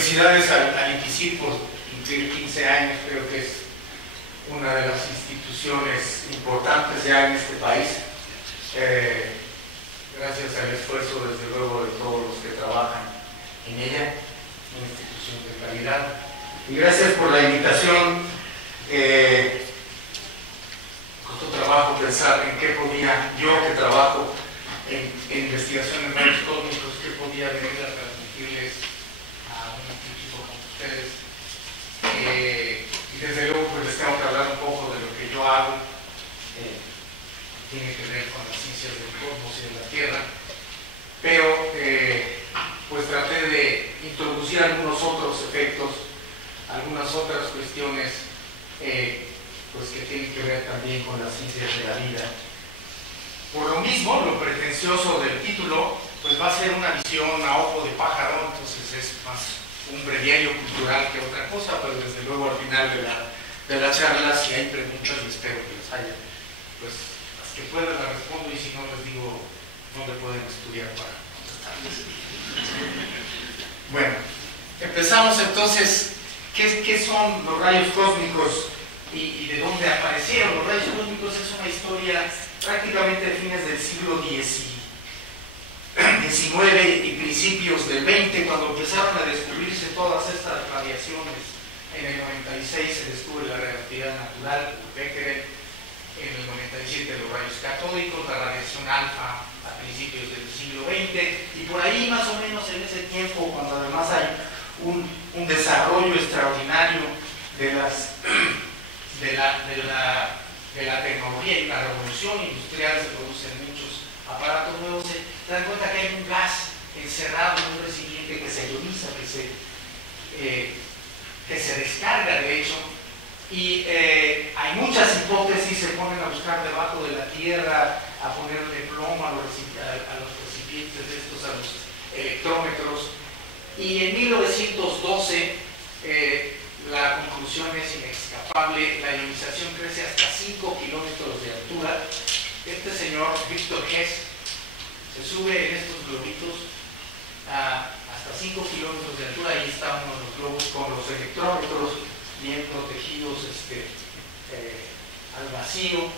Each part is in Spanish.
felicidades al IPICIT por cumplir 15 años, creo que es una de las instituciones importantes ya en este país. Gracias al esfuerzo, desde luego, de todos los que trabajan en ella, una institución de calidad. Y gracias por la invitación. Costó trabajo pensar en qué podía, yo que trabajo en investigación en rayos cósmicos, qué podía venir a transmitirles a un equipo como ustedes. Y desde luego pues les tengo que hablar un poco de lo que yo hago. Tiene que ver con las ciencias del cosmos y de la Tierra, pero pues traté de introducir algunos otros efectos, algunas otras cuestiones pues que tienen que ver también con las ciencias de la vida. Por lo mismo, lo pretencioso del título pues va a ser una visión a ojo de pájaro, entonces es más un breviario cultural que otra cosa, pero desde luego al final de la charla, si hay preguntas, y espero que las haya, pues que puedan la respondo, y si no les digo dónde pueden estudiar para contestarles. Bueno, empezamos entonces. ¿Qué son los rayos cósmicos y de dónde aparecieron? Los rayos cósmicos es una historia prácticamente de fines del siglo XIX y principios del XX, cuando empezaron a descubrirse todas estas radiaciones. En el 96 se descubre la relatividad natural, Becquerel. En el 97 los rayos catódicos, la radiación alfa a principios del siglo XX, y por ahí más o menos en ese tiempo, cuando además hay un desarrollo extraordinario de la tecnología y la revolución industrial, se producen muchos aparatos nuevos, se dan cuenta que hay un gas encerrado en un recipiente que se ioniza, que se descarga de hecho. Y hay muchas hipótesis, se ponen a buscar debajo de la Tierra, a ponerle plomo a los recipientes de estos, a los electrómetros. Y en 1912 la conclusión es inescapable: la ionización crece hasta 5 kilómetros de altura. Este señor, Victor Hess, se sube en estos globitos hasta 5 kilómetros de altura. Ahí está uno de los globos con los electrómetros bien protegidos al vacío,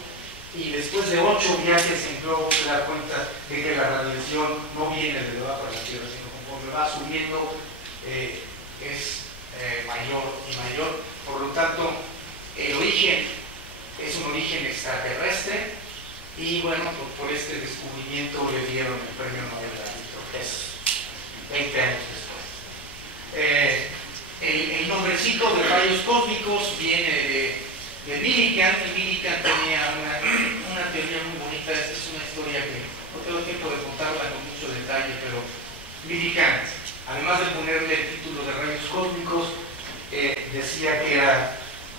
y después de 8 viajes en globo se da cuenta de que la radiación no viene de debajo de la Tierra, sino conforme va subiendo es mayor y mayor. Por lo tanto, el origen es un origen extraterrestre, y bueno, por este descubrimiento le dieron el premio Nobel a Victor Hess 20 años después. El nombrecito de rayos cósmicos viene de Millikan, y Millikan tenía una teoría muy bonita. Esta es una historia que no tengo tiempo de contarla con mucho detalle, pero Millikan, además de ponerle el título de rayos cósmicos, decía que era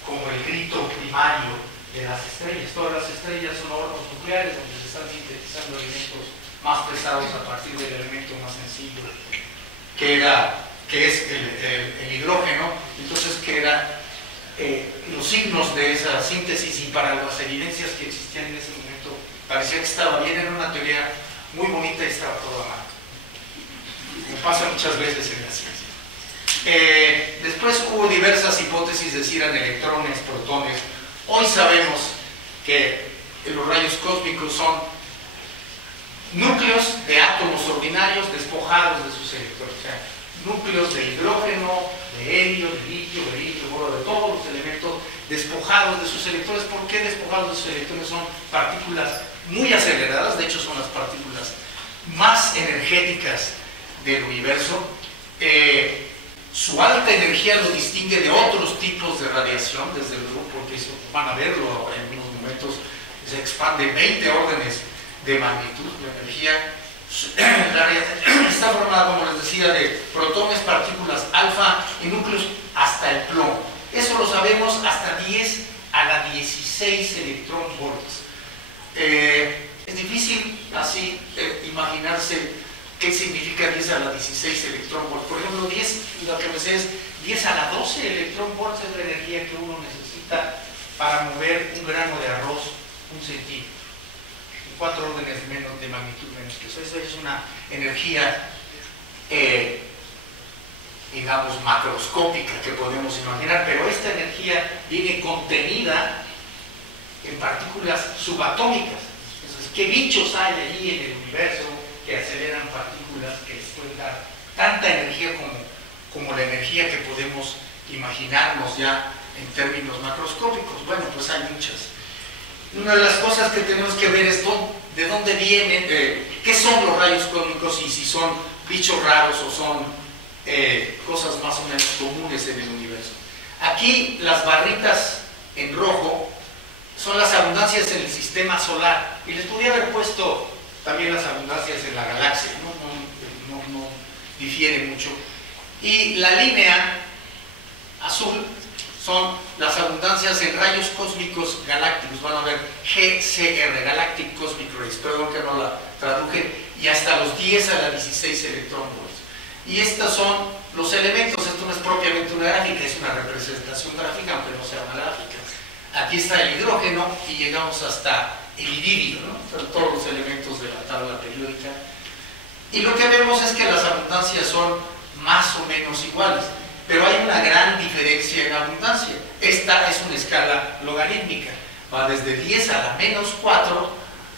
como el grito primario de las estrellas. Todas las estrellas son hornos nucleares donde se están sintetizando elementos más pesados a partir del elemento más sencillo, que es el hidrógeno. Entonces, que eran los signos de esa síntesis, y para las evidencias que existían en ese momento parecía que estaba bien. Era una teoría muy bonita y estaba toda mal, como pasa muchas veces en la ciencia. Después hubo diversas hipótesis de si eran electrones, protones. Hoy sabemos que los rayos cósmicos son núcleos de átomos ordinarios despojados de sus electrones, o sea, núcleos de hidrógeno, de helio, de litio, de litio, boro, de todos los elementos despojados de sus electrones. ¿Por qué despojados de sus electrones? Son partículas muy aceleradas, de hecho son las partículas más energéticas del universo. Su alta energía lo distingue de otros tipos de radiación, desde luego, porque eso van a verlo en unos momentos, se expande 20 órdenes de magnitud de energía. Está formada, como les decía, de protones, partículas alfa y núcleos hasta el plomo. Eso lo sabemos hasta 10 a la 16 electronvolts. Es difícil así imaginarse qué significa 10 a la 16 electronvolts. Por ejemplo, 10, lo que me sé es 10 a la 12 electronvolts es la energía que uno necesita para mover un grano de arroz 1 centímetro. 4 órdenes menos de magnitud menos que eso. Eso es una energía digamos, macroscópica que podemos imaginar, pero esta energía viene contenida en partículas subatómicas. Entonces, ¿qué bichos hay allí en el universo que aceleran partículas que les pueden dar tanta energía como la energía que podemos imaginarnos ya en términos macroscópicos? Bueno, pues hay muchas. Una de las cosas que tenemos que ver es de dónde vienen, qué son los rayos cósmicos y si son bichos raros o son cosas más o menos comunes en el universo. Aquí las barritas en rojo son las abundancias en el sistema solar, y les podría haber puesto también las abundancias en la galaxia, no difiere mucho. Y la línea azul son las abundancias en rayos cósmicos galácticos, van a ver GCR, Galactic Cosmic Rays, perdón que no la traduje, y hasta los 10 a la 16 electrónvolts. Y estos son los elementos. Esto no es propiamente una gráfica, es una representación gráfica, aunque no sea una gráfica. Aquí está el hidrógeno y llegamos hasta el iridio, ¿no? Son todos los elementos de la tabla periódica. Y lo que vemos es que las abundancias son más o menos iguales, pero hay una gran diferencia en abundancia. Esta es una escala logarítmica, va desde 10 a la menos 4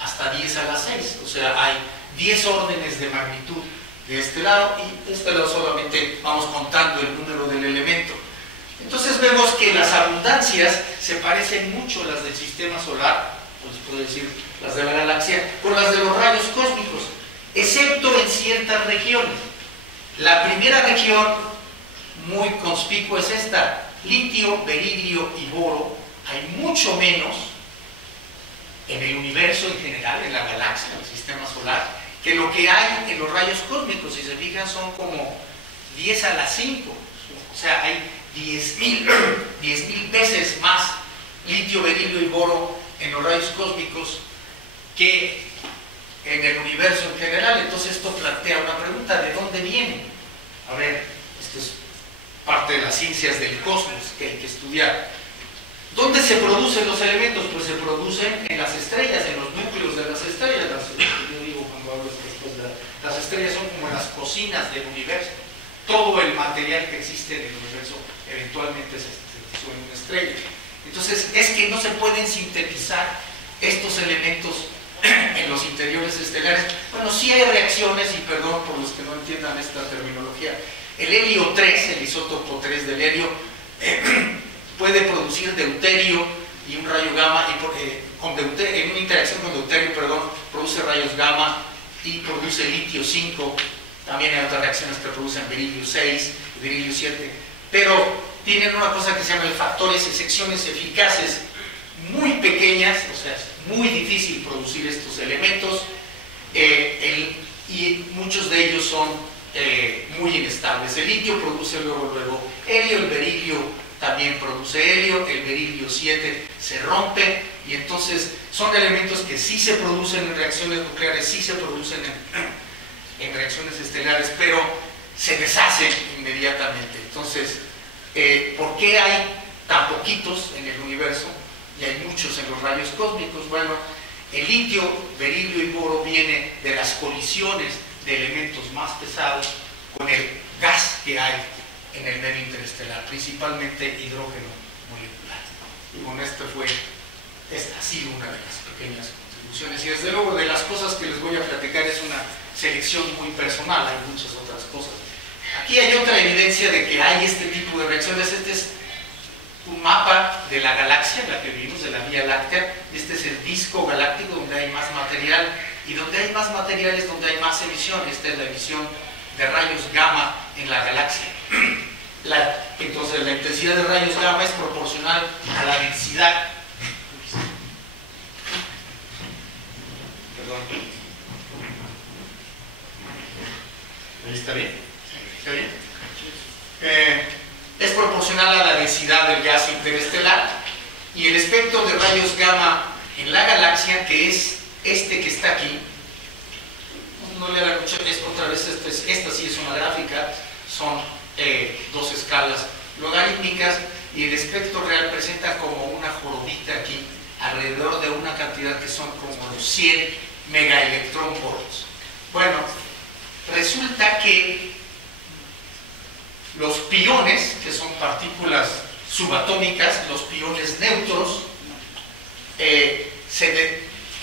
hasta 10 a la 6, o sea, hay 10 órdenes de magnitud de este lado, y de este lado solamente vamos contando el número del elemento. Entonces vemos que las abundancias se parecen mucho a las del sistema solar, pues puedo decir las de la galaxia, con las de los rayos cósmicos, excepto en ciertas regiones. La primera región muy conspicua es esta: litio, berilio y boro. Hay mucho menos en el universo en general, en la galaxia, en el sistema solar, que lo que hay en los rayos cósmicos. Si se fijan, son como 10 a la 5, o sea, hay 10.000 veces más litio, berilio y boro en los rayos cósmicos que en el universo en general. Entonces esto plantea una pregunta: ¿de dónde vienen? A ver, esto es parte de las ciencias del cosmos que hay que estudiar. ¿Dónde se producen los elementos? Pues se producen en las estrellas, en los núcleos de las estrellas. Yo digo, cuando hablo de estas cosas, las estrellas son como las cocinas del universo. Todo el material que existe en el universo eventualmente se sintetizó en una estrella. Entonces, es que no se pueden sintetizar estos elementos en los interiores estelares. Bueno, sí hay reacciones, y perdón por los que no entiendan esta terminología. El helio 3, el isótopo 3 del helio, puede producir deuterio y un rayo gamma, y en una interacción con deuterio, produce rayos gamma y produce litio 5. También hay otras reacciones que producen berilio 6, berilio 7, pero tienen una cosa que se llama el factores, secciones eficaces muy pequeñas, o sea, es muy difícil producir estos elementos, y muchos de ellos son muy inestables. El litio produce luego helio, el berilio también produce helio, el berilio 7 se rompe, y entonces son elementos que sí se producen en reacciones nucleares, sí se producen en reacciones estelares, pero se deshacen inmediatamente. Entonces, ¿por qué hay tan poquitos en el universo y hay muchos en los rayos cósmicos? Bueno, el litio, berilio y boro viene de las colisiones de elementos más pesados con el gas que hay en el medio interestelar, principalmente hidrógeno molecular. Y bueno, esta ha sido una de las pequeñas contribuciones, y desde luego de las cosas que les voy a platicar es una selección muy personal, hay muchas otras cosas. Aquí hay otra evidencia de que hay este tipo de reacciones. Este es un mapa de la galaxia en la que vivimos, de la Vía Láctea. Este es el disco galáctico donde hay más material, y donde hay más material es donde hay más emisión. Esta es la emisión de rayos gamma en la galaxia. Entonces la intensidad de rayos gamma es proporcional a la densidad. Perdón. ¿Ahí está bien? ¿Está bien? Es proporcional a la densidad del gas interestelar, y el espectro de rayos gamma en la galaxia, que es este que está aquí, no le hagan mucho, otra vez esta sí es una gráfica, son dos escalas logarítmicas, y el espectro real presenta como una jorobita aquí, alrededor de una cantidad que son como los 100 megaelectronvolts. Bueno, resulta que Los piones, que son partículas subatómicas, los piones neutros,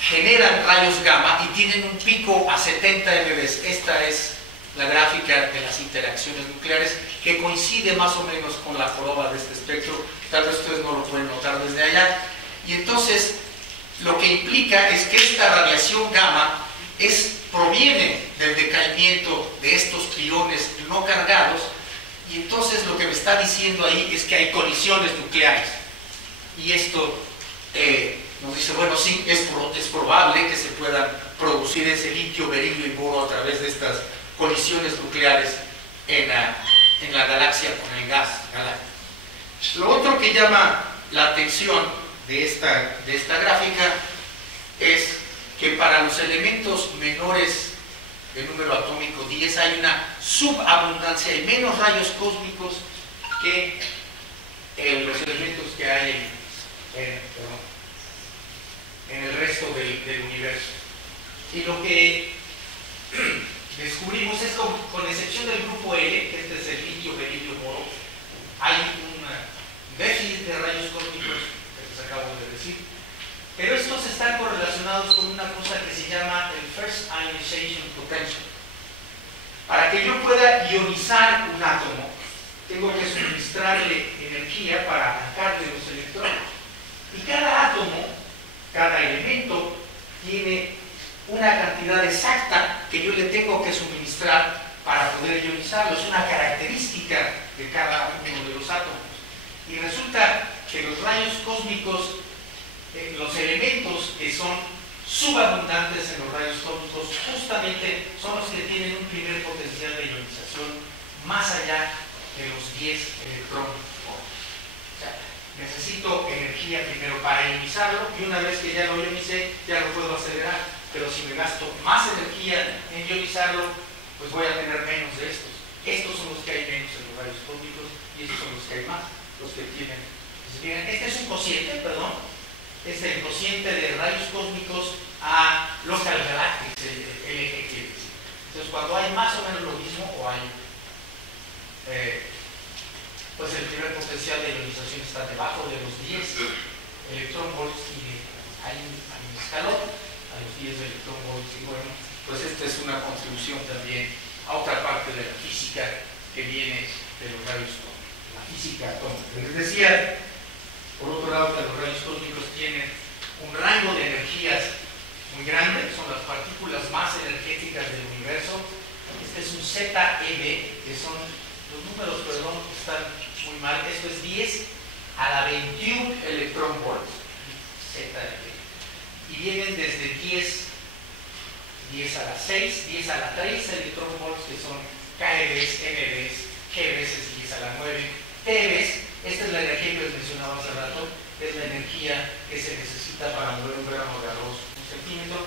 generan rayos gamma y tienen un pico a 70 MeV. Esta es la gráfica de las interacciones nucleares, que coincide más o menos con la joroba de este espectro. Tal vez ustedes no lo pueden notar desde allá. Y entonces, lo que implica es que esta radiación gamma proviene del decaimiento de estos piones no cargados, y entonces lo que me está diciendo ahí es que hay colisiones nucleares. Y esto nos dice, bueno, sí, es probable que se puedan producir ese litio, berilio y boro a través de estas colisiones nucleares en la galaxia con el gas galáctico. Lo otro que llama la atención de esta gráfica es que para los elementos menores de número atómico 10 hay una subabundancia, hay menos rayos cósmicos que los elementos que hay en el resto del universo. Y lo que descubrimos es que, con excepción del grupo L, que este es el litio, berilio, boro, hay un déficit de rayos cósmicos que les acabo de decir, pero estos están correlacionados con una cosa que se llama el First Ionization Potential. Para que yo pueda ionizar un átomo, tengo que suministrarle energía para arrancarle los electrones. Y cada átomo, cada elemento, tiene una cantidad exacta que yo le tengo que suministrar para poder ionizarlo. Es una característica de cada uno de los átomos. Y resulta que los rayos cósmicos, los elementos que son subabundantes en los rayos cósmicos, justamente son los que tienen un primer potencial de ionización más allá de los 10 electrones. O sea, necesito energía primero para ionizarlo, y una vez que ya lo ionicé, ya lo puedo acelerar. Pero si me gasto más energía en ionizarlo, pues voy a tener menos de estos. Estos son los que hay menos en los rayos cósmicos, y estos son los que hay más, los que tienen. Este es un cociente, perdón. Este es el cociente de rayos cósmicos a local galactics, el eje quiere decir. Entonces, cuando hay más o menos lo mismo, o hay pues el primer potencial de ionización está debajo de los 10 electronvolts, y hay un escalón a los 10 electronvolts, y bueno, pues esta es una contribución también a otra parte de la física que viene de los rayos cósmicos, la física atómica. Les decía, por otro lado, que los rayos cósmicos tienen un rango de energías muy grande, que son las partículas más energéticas del universo. Este es un ZeV, que son los números, perdón, están muy mal. Esto es 10 a la 21 electronvolts, ZeV. Y vienen desde 10 a la 6, 10 a la 3 electronvolts, que son KeVs, MeVs, GeVs es 10 a la 9, TeVs. Esta es la energía que les mencionaba hace rato, es la energía que se necesita para mover un grano de arroz 1 centímetro.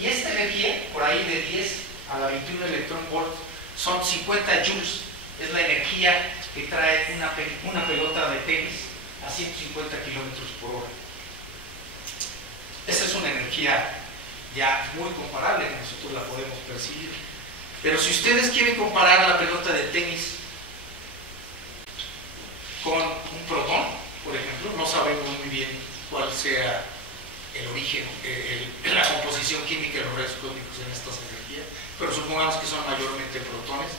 Y esta energía, por ahí de 10 a la 21 electronvolts, son 50 joules. Es la energía que trae una pelota de tenis a 150 kilómetros por hora. Esa es una energía ya muy comparable, que nosotros la podemos percibir. Pero si ustedes quieren comparar la pelota de tenis con un protón, por ejemplo, no sabemos muy bien cuál sea el origen, la composición química de los rayos cósmicos en estas energías, pero supongamos que son mayormente protones.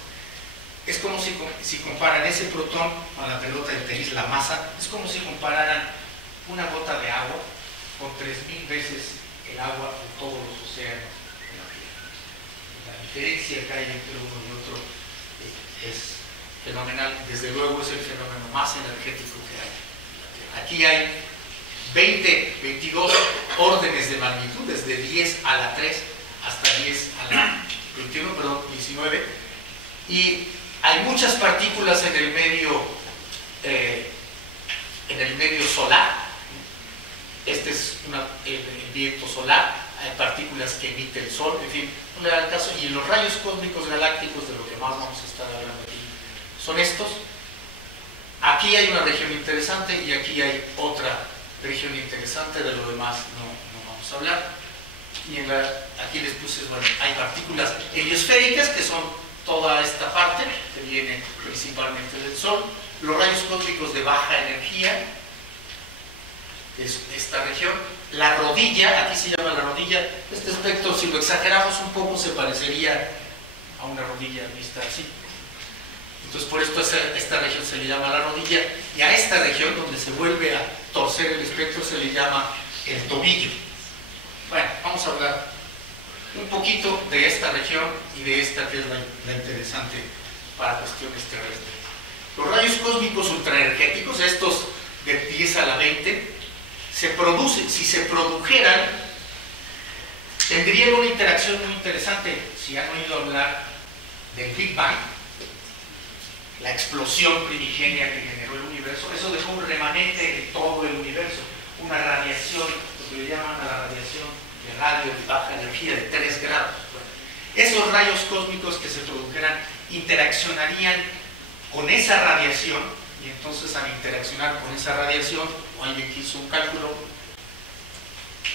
Es como si comparan ese protón con la pelota de tenis, la masa, es como si compararan una gota de agua con 3000 veces el agua de todos los océanos de la Tierra. La diferencia que hay entre uno y otro es fenomenal. Desde luego es el fenómeno más energético que hay. Aquí hay 22 órdenes de magnitud, desde 10 a la 3 hasta 10 a la 19, y hay muchas partículas en el medio solar. Este es el viento solar, hay partículas que emite el sol, en fin, no le da el caso. Y los rayos cósmicos galácticos, de lo que más vamos a estar hablando aquí, son estos. Aquí hay una región interesante y aquí hay otra región interesante, de lo demás no vamos a hablar. Y aquí les puse, bueno, hay partículas heliosféricas, que son toda esta parte, que viene principalmente del Sol. Los rayos cósmicos de baja energía, es esta región. La rodilla, aquí se llama la rodilla, este espectro, si lo exageramos un poco, se parecería a una rodilla vista así. Entonces, por esto esta región se le llama la rodilla, y a esta región, donde se vuelve a torcer el espectro, se le llama el tobillo. Bueno, vamos a hablar un poquito de esta región y de esta que es la interesante para cuestiones terrestres. Los rayos cósmicos ultraenergéticos, estos de 10 a la 20, se producen, si se produjeran, tendrían una interacción muy interesante. Si han oído hablar del Big Bang, la explosión primigenia que generó el universo, eso dejó un remanente de todo el universo, una radiación, lo que le llaman a la radiación de radio de baja energía de 3 grados. Bueno, esos rayos cósmicos que se produjeran interaccionarían con esa radiación, y entonces al interaccionar con esa radiación, o alguien que hizo un cálculo,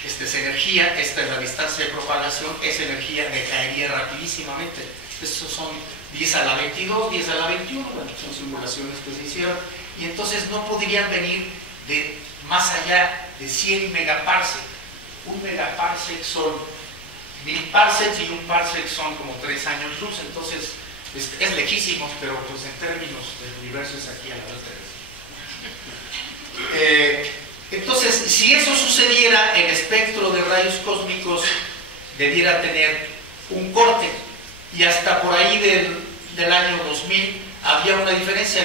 esta es energía, esta es la distancia de propagación, esa energía decaería rapidísimamente. Estos son 10 a la 22, 10 a la 21, bueno, son simulaciones que se hicieron, y entonces no podrían venir de más allá de 100 megaparsec. Un megaparsec son 1000 parsecs, y un parsec son como 3 años luz, entonces es lejísimo, pero pues en términos del universo es aquí a la vuelta. Entonces, si eso sucediera, el espectro de rayos cósmicos debiera tener un corte, y hasta por ahí del año 2000 había una diferencia,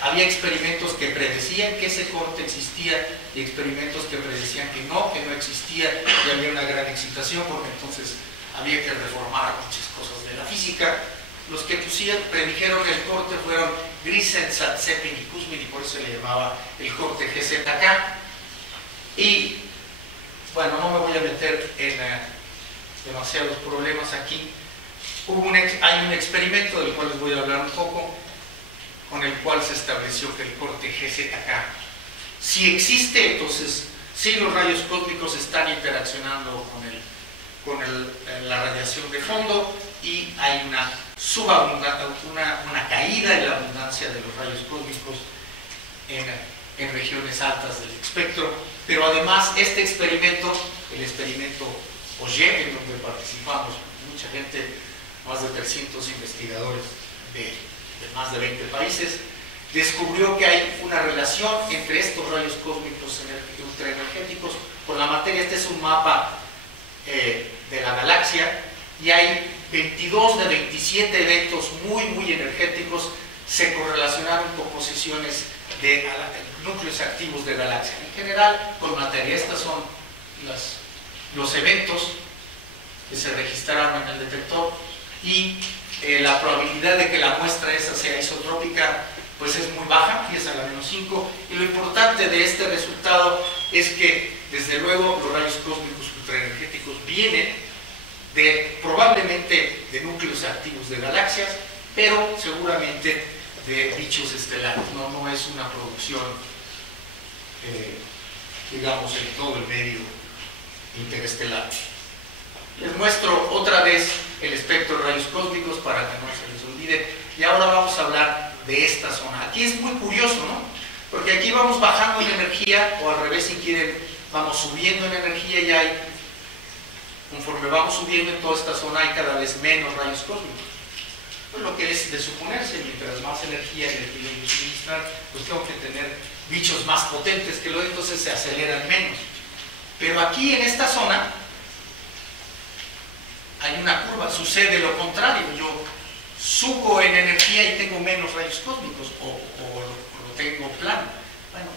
había experimentos que predecían que ese corte existía y experimentos que predecían que no existía, y había una gran excitación porque entonces había que reformar muchas cosas de la física. Los que predijeron el corte fueron Grisen, Zatsepin y Kuzmin, y por eso se le llamaba el corte GZK. Y bueno, no me voy a meter en demasiados problemas aquí. Hay un experimento del cual les voy a hablar un poco, con el cual se estableció que el corte GZK sí existe. Entonces, sí, los rayos cósmicos están interaccionando con la radiación de fondo, y hay una caída en la abundancia de los rayos cósmicos en regiones altas del espectro. Pero además este experimento, el experimento OGEV, en donde participamos mucha gente, más de 300 investigadores de más de 20 países, descubrió que hay una relación entre estos rayos cósmicos ultraenergéticos con la materia. Este es un mapa de la galaxia, y hay 22 de 27 eventos muy energéticos se correlacionaron con posiciones de núcleos activos de galaxia. En general, con materia. Estos son los eventos que se registraron en el detector, y la probabilidad de que la muestra esa sea isotrópica pues es muy baja, 10 a la menos 5, y lo importante de este resultado es que desde luego los rayos cósmicos ultraenergéticos vienen probablemente de núcleos activos de galaxias, pero seguramente de bichos estelares. No es una producción digamos en todo el medio interestelar. Les muestro otra vez el espectro de rayos cósmicos para que no se les olvide, y ahora vamos a hablar de esta zona. Aquí es muy curioso, ¿no? Porque aquí vamos bajando en energía, o al revés si quieren, vamos subiendo en energía, y hay, conforme vamos subiendo en toda esta zona, hay cada vez menos rayos cósmicos. Pues lo que es de suponerse, mientras más energía le quieren suministrar, pues tengo que tener bichos más potentes que lo, entonces se aceleran menos. Pero aquí en esta zona hay una curva, sucede lo contrario. Yo subo en energía y tengo menos rayos cósmicos, o lo tengo plano. Bueno,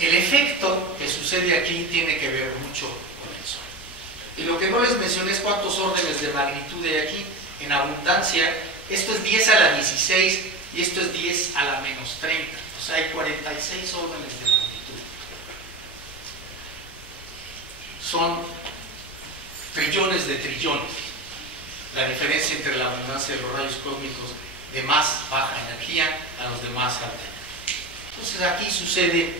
el efecto que sucede aquí tiene que ver mucho con eso. Y lo que no les mencioné es cuántos órdenes de magnitud hay aquí. En abundancia, esto es 10 a la 16 y esto es 10 a la menos 30. O sea, hay 46 órdenes de magnitud. Son trillones de trillones la diferencia entre la abundancia de los rayos cósmicos de más baja energía a los de más alta energía. Entonces aquí sucede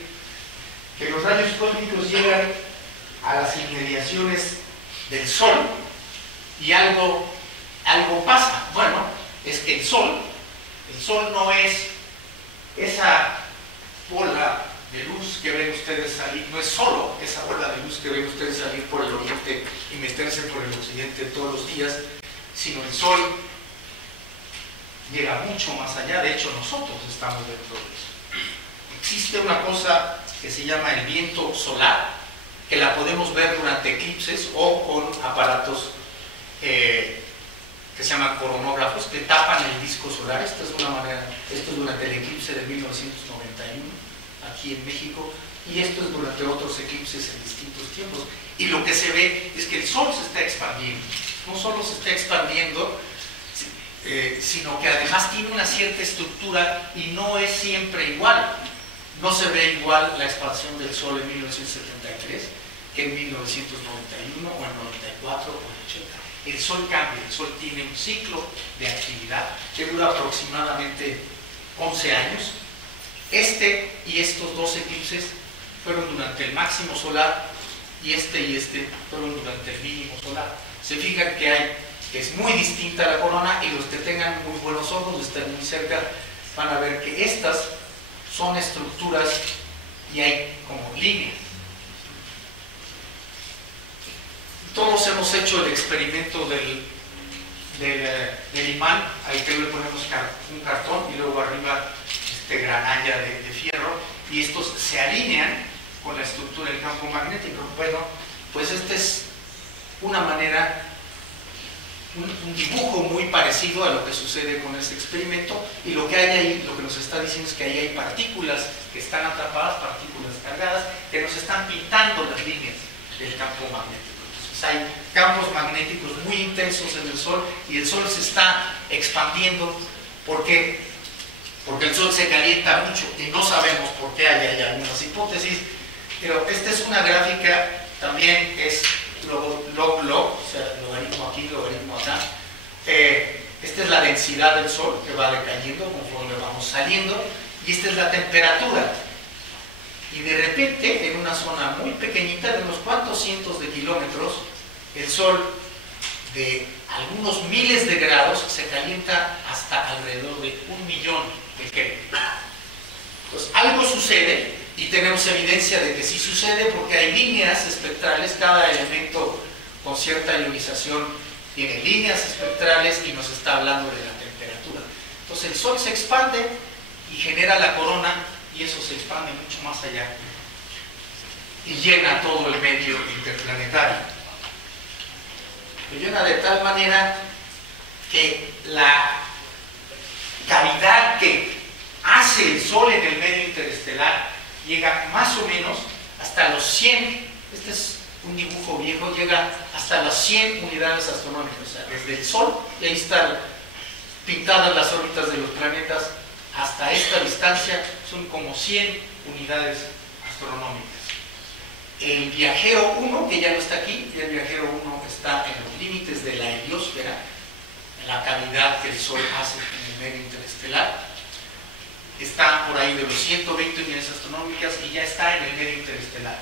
que los rayos cósmicos llegan a las inmediaciones del Sol, y algo pasa. Bueno, es que el Sol El Sol no es esa bola de luz que ven ustedes salir, no es solo esa bola de luz que ven ustedes salir por el oriente y meterse por el occidente todos los días, sino el Sol llega mucho más allá. De hecho, nosotros estamos dentro de eso. Existe una cosa que se llama el viento solar, que la podemos ver durante eclipses o con aparatos que se llaman coronógrafos, que tapan el disco solar. Esta es una manera, esto es durante el eclipse de 1991 aquí en México, y esto es durante otros eclipses en distintos tiempos. Y lo que se ve es que el Sol se está expandiendo. No solo se está expandiendo, sino que además tiene una cierta estructura y no es siempre igual. No se ve igual la expansión del Sol en 1973 que en 1991 o en 94 o en 80. El Sol cambia, el Sol tiene un ciclo de actividad que dura aproximadamente 11 años. Este y estos dos eclipses fueron durante el máximo solar y este fueron durante el mínimo solar. Se fijan que es muy distinta la corona, y los que tengan muy buenos ojos, estén muy cerca, van a ver que estas son estructuras y hay como líneas. Todos hemos hecho el experimento del imán. Ahí que le ponemos un cartón y luego arriba granalla de fierro, y estos se alinean con la estructura del campo magnético. Bueno, pues esta es una manera, un dibujo muy parecido a lo que sucede con ese experimento, y lo que hay ahí, lo que nos está diciendo es que ahí hay partículas que están atrapadas, partículas cargadas, que nos están pintando las líneas del campo magnético. Entonces hay campos magnéticos muy intensos en el Sol, y el Sol se está expandiendo. ¿Por qué? Porque el Sol se calienta mucho y no sabemos por qué. Hay algunas hipótesis, pero esta es una gráfica, también es log, o sea, logaritmo aquí, logaritmo acá. Esta es la densidad del Sol, que va decayendo conforme vamos saliendo, y esta es la temperatura. Y de repente, en una zona muy pequeñita, de unos cuantos cientos de kilómetros, el Sol de algunos miles de grados se calienta hasta alrededor de 1 millón de Kelvin. Pues algo sucede, y tenemos evidencia de que sí sucede, porque hay líneas espectrales. Cada elemento con cierta ionización tiene líneas espectrales y nos está hablando de la temperatura. Entonces el Sol se expande y genera la corona, y eso se expande mucho más allá y llena todo el medio interplanetario. Lo llena de tal manera que la cavidad que hace el Sol en el medio interestelar llega más o menos hasta los 100, este es un dibujo viejo, llega hasta las 100 unidades astronómicas. O sea, desde el Sol, y ahí están pintadas las órbitas de los planetas, hasta esta distancia son como 100 unidades astronómicas. El viajero 1, que ya no está aquí, y el viajero 1 está en los límites de la heliosfera, en la cavidad que el Sol hace en el medio interestelar, está por ahí de los 120 unidades astronómicas, y ya está en el medio interestelar.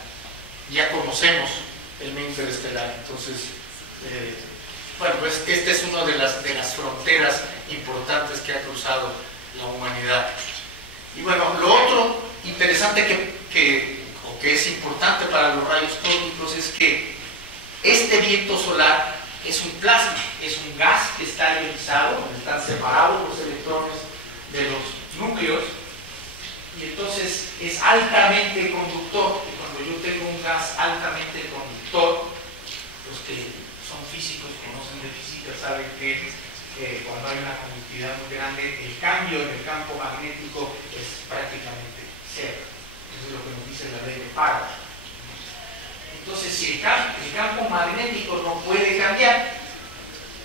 Ya conocemos el medio interestelar. Entonces, bueno, pues esta es una de las fronteras importantes que ha cruzado la humanidad. Y bueno, lo otro interesante que es importante para los rayos cósmicos es que este viento solar es un plasma, es un gas que está ionizado, donde están separados los electrones de los núcleos, y entonces es altamente conductor. Y cuando yo tengo un gas altamente conductor, los que son físicos, conocen de física, saben que cuando hay una conductividad muy grande, el cambio en el campo magnético es prácticamente cero. Eso es lo que nos dice la ley de Faraday. Entonces, si el campo magnético no puede cambiar,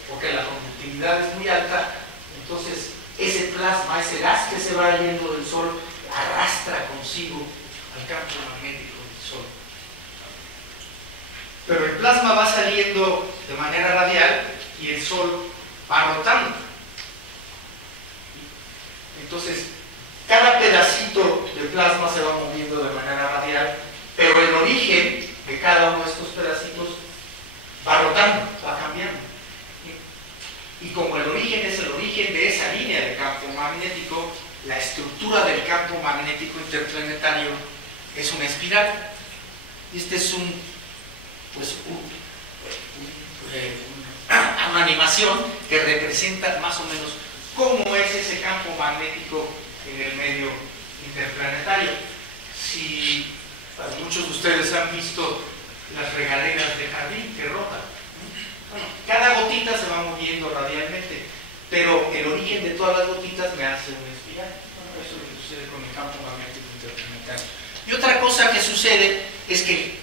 porque la conductividad es muy alta, entonces ese plasma, ese gas que se va yendo del Sol, arrastra consigo al campo magnético del Sol. Pero el plasma va saliendo de manera radial y el Sol va rotando. Entonces, cada pedacito de plasma se va moviendo de manera radial, pero el origen de cada uno de estos pedacitos va rotando, va cambiando. Y como el origen es el origen de esa línea de campo magnético, la estructura del campo magnético interplanetario es una espiral. Este es una animación que representa más o menos cómo es ese campo magnético en el medio interplanetario. Si muchos de ustedes han visto las regaderas de jardín que rotan, bueno, cada gotita se va moviendo radialmente, pero el origen de todas las gotitas me hace una espiral. Bueno, eso es lo que sucede con el campo magnético interplanetario. Y otra cosa que sucede es que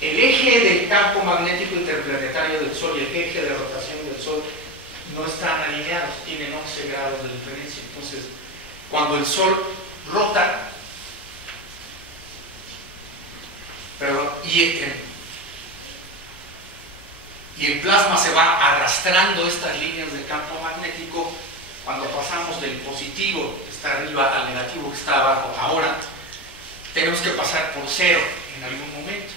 el eje del campo magnético interplanetario del Sol y el eje de rotación del Sol no están alineados, tienen 11 grados de diferencia. Entonces, cuando el Sol rota, y el plasma se va arrastrando estas líneas de campo magnético, cuando pasamos del positivo que está arriba al negativo que está abajo ahora, tenemos que pasar por cero en algún momento.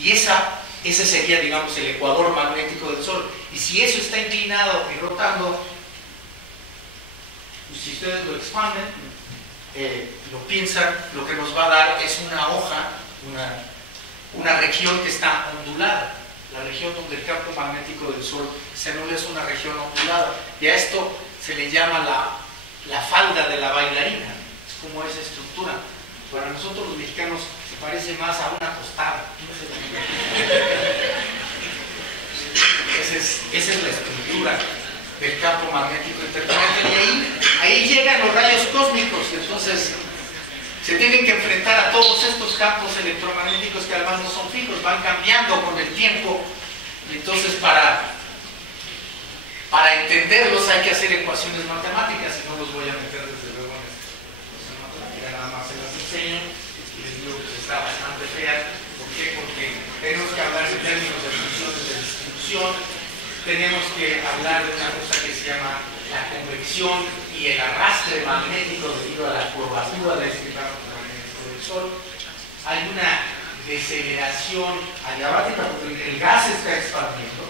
Y ese sería, digamos, el ecuador magnético del Sol. Y si eso está inclinado y rotando, pues si ustedes lo expanden, lo piensan, lo que nos va a dar es una hoja, una región que está ondulada. La región donde el campo magnético del Sol se anula es una región ondulada. Y a esto se le llama la falda de la bailarina. Es como esa estructura. Para nosotros los mexicanos se parece más a una tostada. Esa es la estructura del campo magnético interplanetario. Y ahí llegan los rayos cósmicos. Entonces se tienen que enfrentar a todos estos campos electromagnéticos que además no son fijos, van cambiando con el tiempo. Y entonces para entenderlos hay que hacer ecuaciones matemáticas, y no los voy a meter desde luego en esta ecuación matemática, nada más se las enseño y les digo que está bastante fea. ¿Por qué? Porque tenemos que hablar en términos de funciones de distribución, tenemos que hablar de una cosa que se llama la convección y el arrastre magnético debido a la curvatura de este campo magnético del Sol. Hay una deceleración adiabática porque el gas se está expandiendo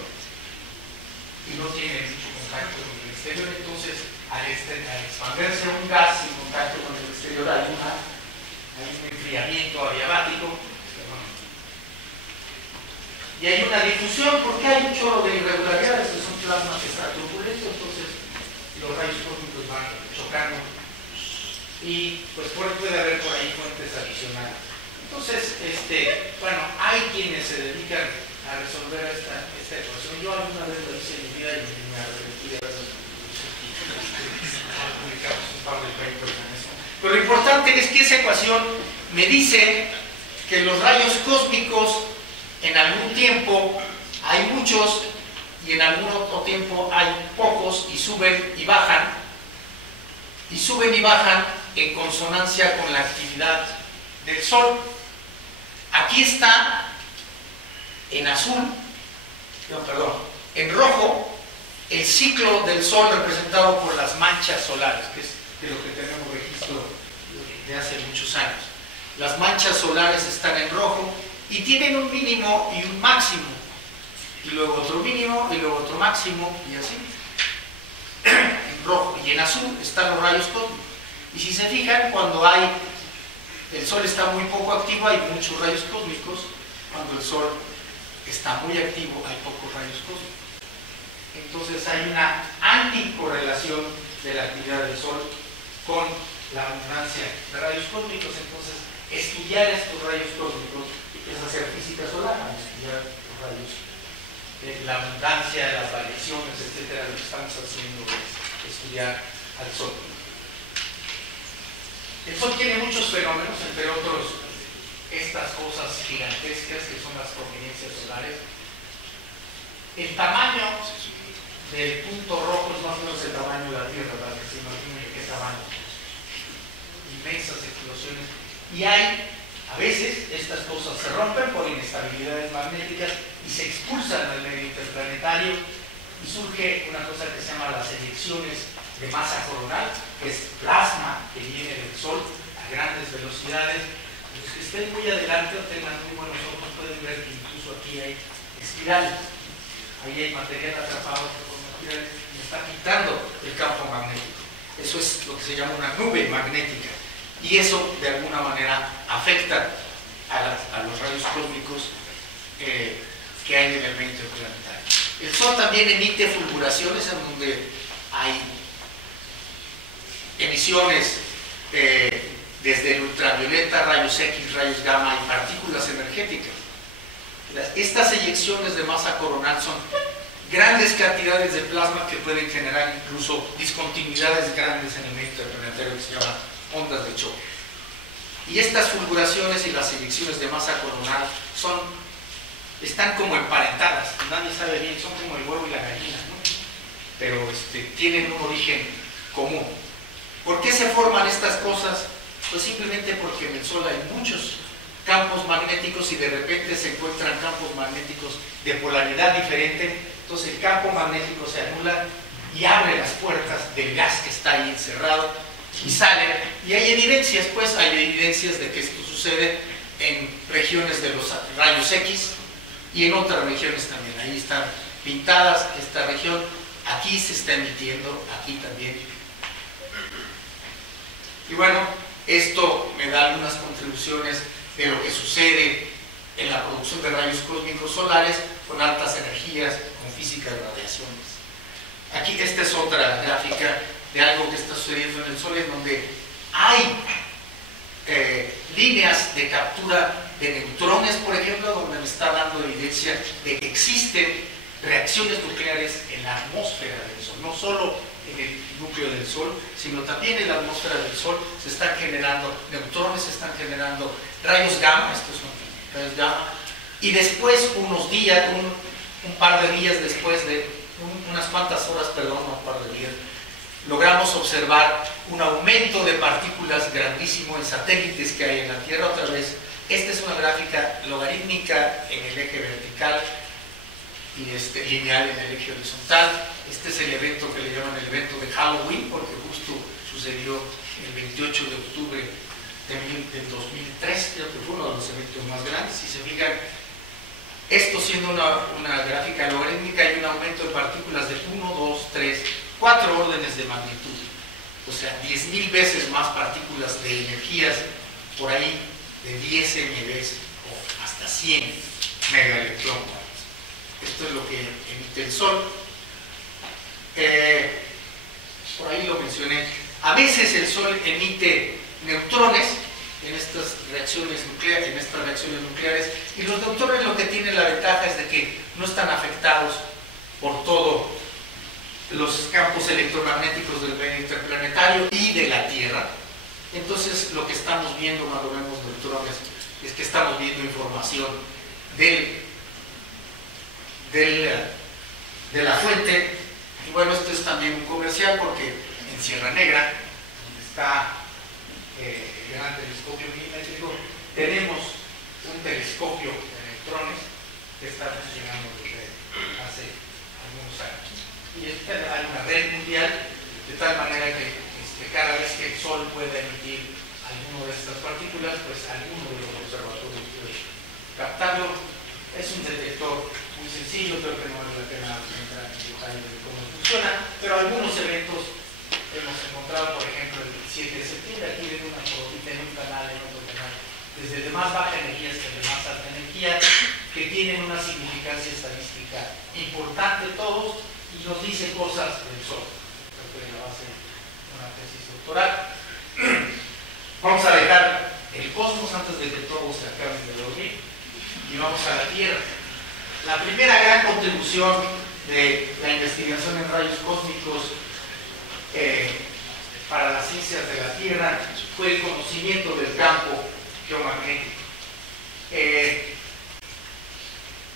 y no tiene mucho contacto con el exterior. Entonces, al expandirse un gas sin contacto con el exterior, hay un enfriamiento adiabático. Y hay una difusión porque hay un chorro de irregularidades, que son plasmas que están turbulentos, entonces los rayos cósmicos van chocando y pues puede haber por ahí fuentes adicionales. Entonces, bueno, hay quienes se dedican a resolver esta ecuación. Yo alguna vez lo hice en mi vida y me arrepentí de haberlo publicado un par de papers en eso. Pero lo importante es que esa ecuación me dice que los rayos cósmicos en algún tiempo hay muchos y en algún otro tiempo hay pocos y suben y bajan en consonancia con la actividad del Sol. Aquí está en azul, en rojo, el ciclo del Sol representado por las manchas solares, que es de lo que tenemos registro de hace muchos años. Las manchas solares están en rojo y tienen un mínimo y un máximo, y luego otro mínimo y luego otro máximo, y así. En rojo y en azul están los rayos cósmicos. Y si se fijan, cuando el Sol está muy poco activo, hay muchos rayos cósmicos. Cuando el Sol está muy activo, hay pocos rayos cósmicos. Entonces hay una anticorrelación de la actividad del Sol con la abundancia de rayos cósmicos. Entonces, estudiar estos rayos cósmicos es hacer física solar, estudiar los rayos, la abundancia, las variaciones, etcétera. Lo que estamos haciendo es estudiar al Sol. El Sol tiene muchos fenómenos, entre otros estas cosas gigantescas que son las prominencias solares. El tamaño del punto rojo es más o menos el tamaño de la Tierra, para que se imaginen qué tamaño. Inmensas explosiones. Y a veces estas cosas se rompen por inestabilidades magnéticas y se expulsan al medio interplanetario y surge una cosa que se llama las eyecciones de masa coronal, que es plasma que viene del Sol a grandes velocidades. Los que estén muy adelante o tengan muy buenos ojos pueden ver que incluso aquí hay espirales. Ahí hay material atrapado por espirales y está quitando el campo magnético. Eso es lo que se llama una nube magnética. Y eso de alguna manera afecta a los rayos cósmicos que hay en el medio interplanetario. El Sol también emite fulguraciones en donde hay emisiones desde el ultravioleta, rayos X, rayos gamma y partículas energéticas. Estas eyecciones de masa coronal son grandes cantidades de plasma que pueden generar incluso discontinuidades grandes en el medio interplanetario que se llaman ondas de choque. Y estas fulguraciones y las eyecciones de masa coronal están como emparentadas, nadie sabe bien, son como el huevo y la gallina, ¿no? Pero tienen un origen común. ¿Por qué se forman estas cosas? Pues simplemente porque en el Sol hay muchos campos magnéticos y de repente se encuentran campos magnéticos de polaridad diferente, entonces el campo magnético se anula y abre las puertas del gas que está ahí encerrado y sale, y hay evidencias, pues hay evidencias de que esto sucede en regiones de los rayos X y en otras regiones también. Ahí están pintadas esta región, aquí se está emitiendo, aquí también. Y bueno, esto me da algunas contribuciones de lo que sucede en la producción de rayos cósmicos solares con altas energías, con física de radiaciones. Aquí esta es otra gráfica de algo que está sucediendo en el Sol, en donde hay líneas de captura de neutrones, por ejemplo, donde me está dando evidencia de que existen reacciones nucleares en la atmósfera del Sol, no solo en el núcleo del Sol, sino también en la atmósfera del Sol se están generando neutrones, se están generando rayos gamma, estos son rayos gamma, y después unos días, un par de días después de unas cuantas horas, perdón, no un par de días, logramos observar un aumento de partículas grandísimo en satélites que hay en la Tierra. Otra vez, esta es una gráfica logarítmica en el eje vertical y lineal en el eje horizontal. Este es el evento que le llaman el evento de Halloween, porque justo sucedió el 28 de octubre del 2003, creo que fue uno de los eventos más grandes. Si se fijan, esto siendo una gráfica logarítmica, hay un aumento de partículas de 1, 2, 3, 4 órdenes de magnitud. O sea, 10.000 veces más partículas de energías, por ahí de 10 MeV o hasta 100 megaelectronvolts. Esto es lo que emite el Sol. Por ahí lo mencioné. A veces el Sol emite neutrones en estas reacciones nucleares, y los neutrones lo que tienen la ventaja es de que no están afectados por todos los campos electromagnéticos del medio interplanetario y de la Tierra. Entonces lo que estamos viendo cuando vemos neutrones es que estamos viendo información de la fuente. Y bueno, esto es también un comercial, porque en Sierra Negra, donde está el gran telescopio milimétrico, tenemos un telescopio de electrones que está funcionando desde hace algunos años. Y hay una red mundial, de tal manera que cada vez que el Sol pueda emitir alguna de estas partículas, pues alguno de los observatorios puede captarlo. Es un detector muy sencillo, creo que no vale la pena entrar en detalle de cómo funciona, pero algunos eventos hemos encontrado, por ejemplo, el 7 de septiembre, aquí ven una fotografía en un canal, en otro canal, desde de más baja energía hasta de más alta energía, que tienen una significancia estadística importante todos, y nos dice cosas del Sol. Creo que la base de una tesis doctoral. Vamos a dejar el cosmos antes de que todos se acaben de dormir y vamos a la Tierra. La primera gran contribución de la investigación en rayos cósmicos para las ciencias de la Tierra fue el conocimiento del campo geomagnético.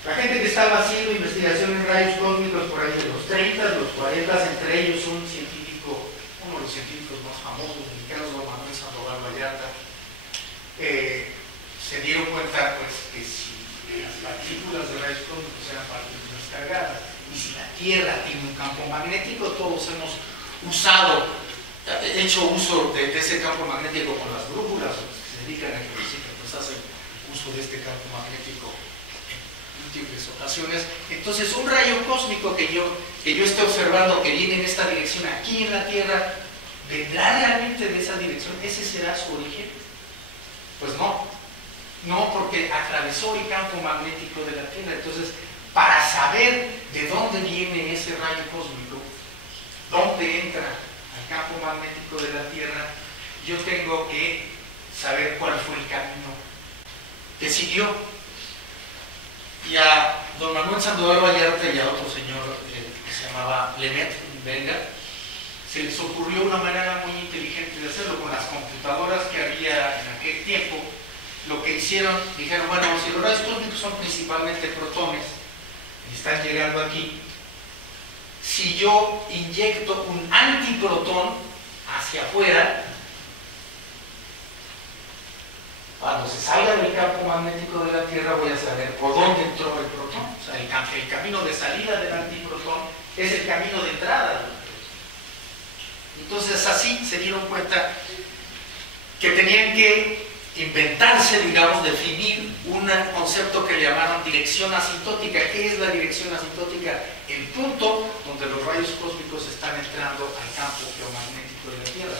La gente que estaba haciendo investigación en rayos cósmicos por ahí de los 30, los 40, entre ellos un científico, uno de los científicos más famosos mexicanos, don Manuel Sandoval Vallarta, se dieron cuenta, pues, que si las partículas de rayos cósmicos eran partículas cargadas y si la Tierra tiene un campo magnético, todos hemos hecho uso de ese campo magnético con las brújulas, o que se dedican a que pues hacen uso de este campo magnético múltiples ocasiones. Entonces un rayo cósmico que yo esté observando que viene en esta dirección aquí en la Tierra ¿Vendrá realmente de esa dirección? ¿Ese será su origen? Pues no. No, porque atravesó el campo magnético de la Tierra. Entonces, para saber de dónde viene ese rayo cósmico, dónde entra al campo magnético de la Tierra, yo tengo que saber cuál fue el camino que siguió. Y a don Manuel Sandoval Vallarta y a otro señor que se llamaba Lemet Venga, se les ocurrió una manera muy inteligente de hacerlo. Con las computadoras que había en aquel tiempo, lo que hicieron, dijeron, bueno, si los rayos cósmicos son principalmente protones y están llegando aquí, si yo inyecto un antiprotón hacia afuera, cuando se salga del campo magnético de la Tierra voy a saber por dónde entró el protón. O sea, el camino de salida del antiprotón es el camino de entrada del protón. Entonces así se dieron cuenta que tenían que inventarse, digamos, definir un concepto que llamaron dirección asintótica. ¿Qué es la dirección asintótica? El punto donde los rayos cósmicos están entrando al campo geomagnético de la Tierra.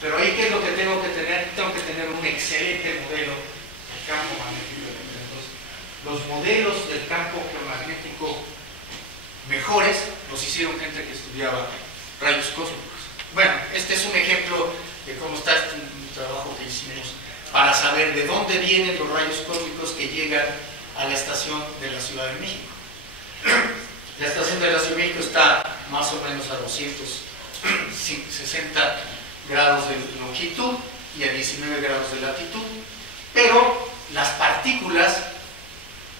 Pero ahí, ¿qué es lo que tengo que tener? Tengo que tener un excelente modelo del campo magnético de la Tierra. Entonces, los modelos del campo geomagnético mejores los hicieron gente que estudiaba rayos cósmicos. Bueno, este es un ejemplo de cómo está este trabajo que hicimos para saber de dónde vienen los rayos cósmicos que llegan a la estación de la Ciudad de México. La estación de la Ciudad de México está más o menos a 260 grados de longitud y a 19 grados de latitud, pero las partículas,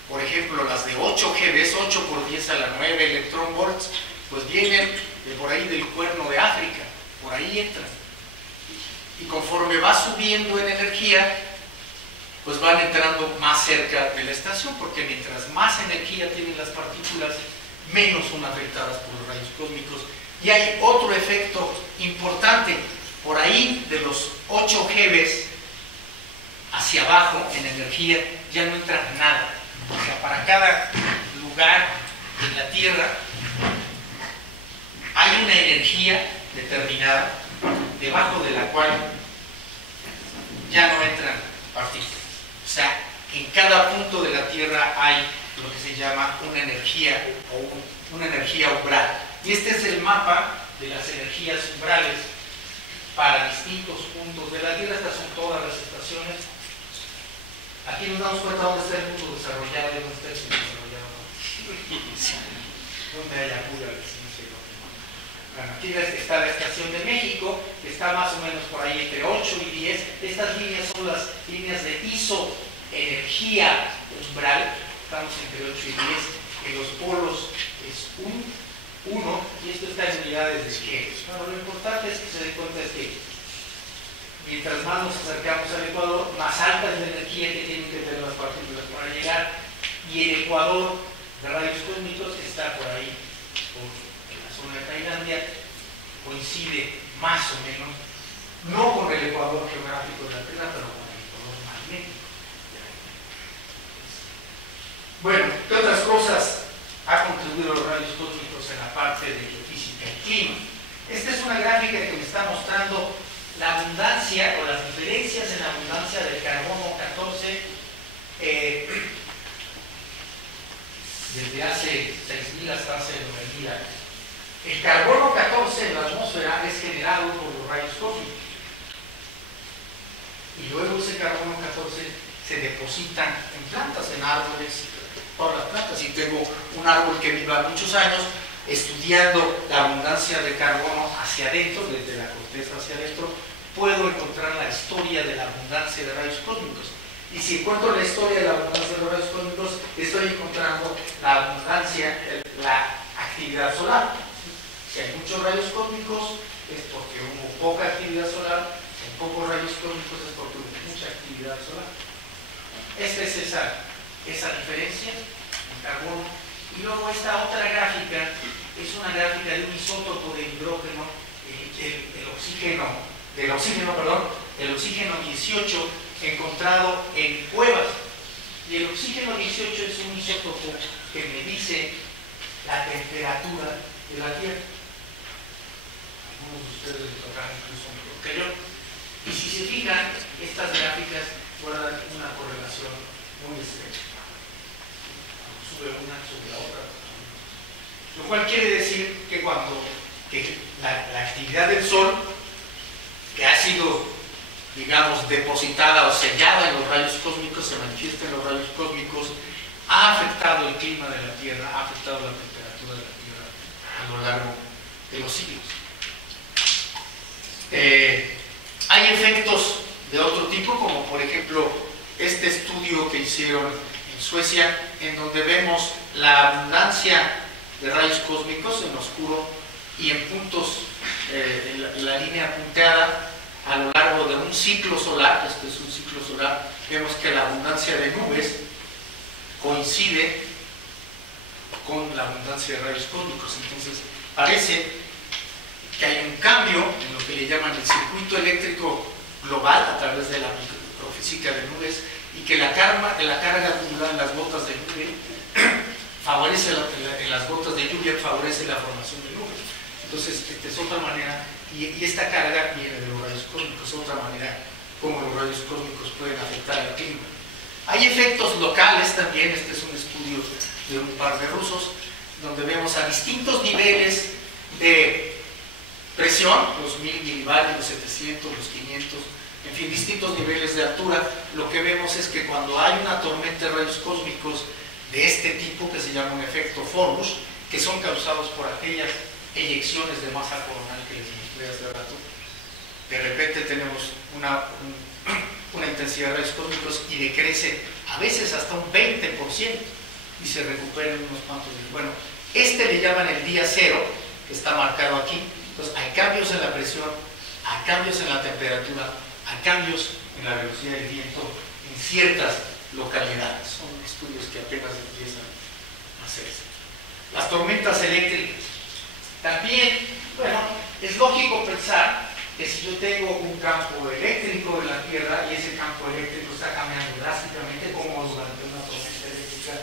por ejemplo las de 8 GeV, 8 por 10 a la 9 electronvolts, pues vienen de por ahí del Cuerno de África, por ahí entran. Y conforme va subiendo en energía, pues van entrando más cerca de la estación, porque mientras más energía tienen las partículas, menos son afectadas por los rayos cósmicos. Y hay otro efecto importante, por ahí de los 8 GeV hacia abajo en energía ya no entra nada. O sea, para cada lugar en la Tierra hay una energía determinada debajo de la cual ya no entran partículas. O sea, en cada punto de la Tierra hay lo que se llama una energía o una energía umbral. Y este es el mapa de las energías umbrales para distintos puntos de la Tierra. Estas son todas las estaciones. Aquí nos damos cuenta dónde está el mundo desarrollado y dónde está el subdesarrollado. Donde hay agua, bueno, aquí está la estación de México, que está más o menos por ahí entre 8 y 10. Estas líneas son las líneas de isoenergía umbral. Estamos entre 8 y 10. En los polos es 1 y esto está en unidades de Gauss. Bueno, lo importante es que se den cuenta es que mientras más nos acercamos al ecuador, más alta es la energía que tienen que tener las partículas para llegar, y el ecuador de rayos cósmicos está por ahí, en la zona de Tailandia, coincide más o menos, no con el ecuador geográfico de la Tierra, pero con el ecuador magnético. Bueno, ¿qué otras cosas ha contribuido los rayos cósmicos en la parte de geofísica y clima? Esta es una gráfica que me está mostrando la abundancia o las diferencias en la abundancia del carbono 14 desde hace 6.000 hasta hace 9.000 años. El carbono 14 en la atmósfera es generado por los rayos cósmicos y luego ese carbono 14 se deposita en plantas, en árboles, todas las plantas. Y tengo un árbol que viva muchos años estudiando la abundancia de carbono hacia adentro, desde la corteza hacia adentro, puedo encontrar la historia de la abundancia de rayos cósmicos. Y si encuentro la historia de la abundancia de rayos cósmicos, estoy encontrando la abundancia, la actividad solar. Si hay muchos rayos cósmicos, es porque hubo poca actividad solar. Si hay pocos rayos cósmicos, es porque hubo mucha actividad solar. Esta es esa diferencia en carbono. Y luego esta otra gráfica es una gráfica de un isótopo de hidrógeno, el oxígeno 18 encontrado en cuevas. Y el oxígeno 18 es un isótopo que me dice la temperatura de la Tierra. Algunos de ustedes les tocarán incluso inferior. Y si se fijan, estas gráficas guardan una correlación muy estrecha. Sube una sobre la otra. Lo cual quiere decir que la actividad del Sol, que ha sido, digamos, depositada o sellada en los rayos cósmicos, se manifiesta en los rayos cósmicos, ha afectado el clima de la Tierra, ha afectado la temperatura de la Tierra a lo largo de los siglos. Hay efectos de otro tipo, como por ejemplo este estudio que hicieron en Suecia, en donde vemos la abundancia de rayos cósmicos en oscuro y en puntos, en la línea punteada a lo largo de un ciclo solar. Este es un ciclo solar. Vemos que la abundancia de nubes coincide con la abundancia de rayos cósmicos. Entonces parece que hay un cambio en lo que le llaman el circuito eléctrico global a través de la microfísica de nubes, y que la carga acumulada en las gotas de nube favorece en las gotas de lluvia favorece la formación de nubes. Entonces, esta es otra manera, y esta carga viene de los rayos cósmicos, es otra manera como los rayos cósmicos pueden afectar el clima. Hay efectos locales también. Este es un estudio de un par de rusos, donde vemos a distintos niveles de presión, los 1000 milibarios, los 700, los 500, en fin, distintos niveles de altura. Lo que vemos es que cuando hay una tormenta de rayos cósmicos de este tipo, que se llama un efecto Forus, que son causados por aquellas eyecciones de masa coronal que les mostré hace rato, de repente tenemos una intensidad de rayos cósmicos y decrece a veces hasta un 20% y se recupera en unos cuantos días. Bueno, este le llaman el día cero, que está marcado aquí. Entonces hay cambios en la presión, hay cambios en la temperatura, hay cambios en la velocidad del viento en ciertas localidades. Son estudios que apenas empiezan a hacerse. Las tormentas eléctricas. También, bueno, es lógico pensar que si yo tengo un campo eléctrico en la Tierra y ese campo eléctrico está cambiando drásticamente, como durante una tormenta eléctrica,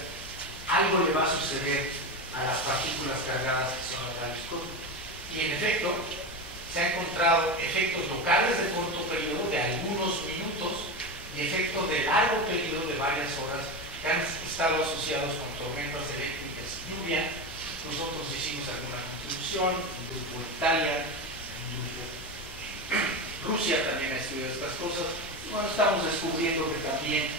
algo le va a suceder a las partículas cargadas que son los rayos cósmicos. Y en efecto, se han encontrado efectos locales de corto periodo, de algunos minutos, y efectos de largo periodo, de varias horas, que han estado asociados con tormentas eléctricas y lluvia. Nosotros hicimos alguna contribución, un grupo de Italia, un grupo Rusia también ha estudiado estas cosas. Y bueno, estamos descubriendo que también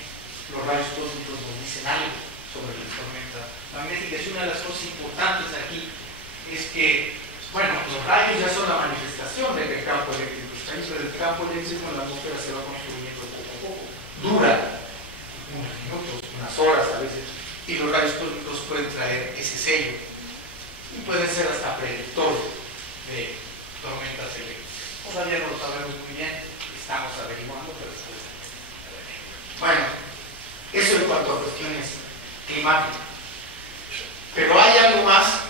los rayos cósmicos nos dicen algo sobre la tormenta magnética. Es una de las cosas importantes aquí, es que, bueno, los rayos ya son la manifestación de que el campo eléctrico está ahí, pero el campo eléctrico en la atmósfera se va construyendo poco a poco. Dura unos minutos, unas horas a veces, y los rayos cósmicos pueden traer ese sello y pueden ser hasta predictores de tormentas eléctricas. Todavía no lo sabemos muy bien, estamos averiguando, pero después. Bueno, eso en cuanto a cuestiones climáticas. Pero hay algo más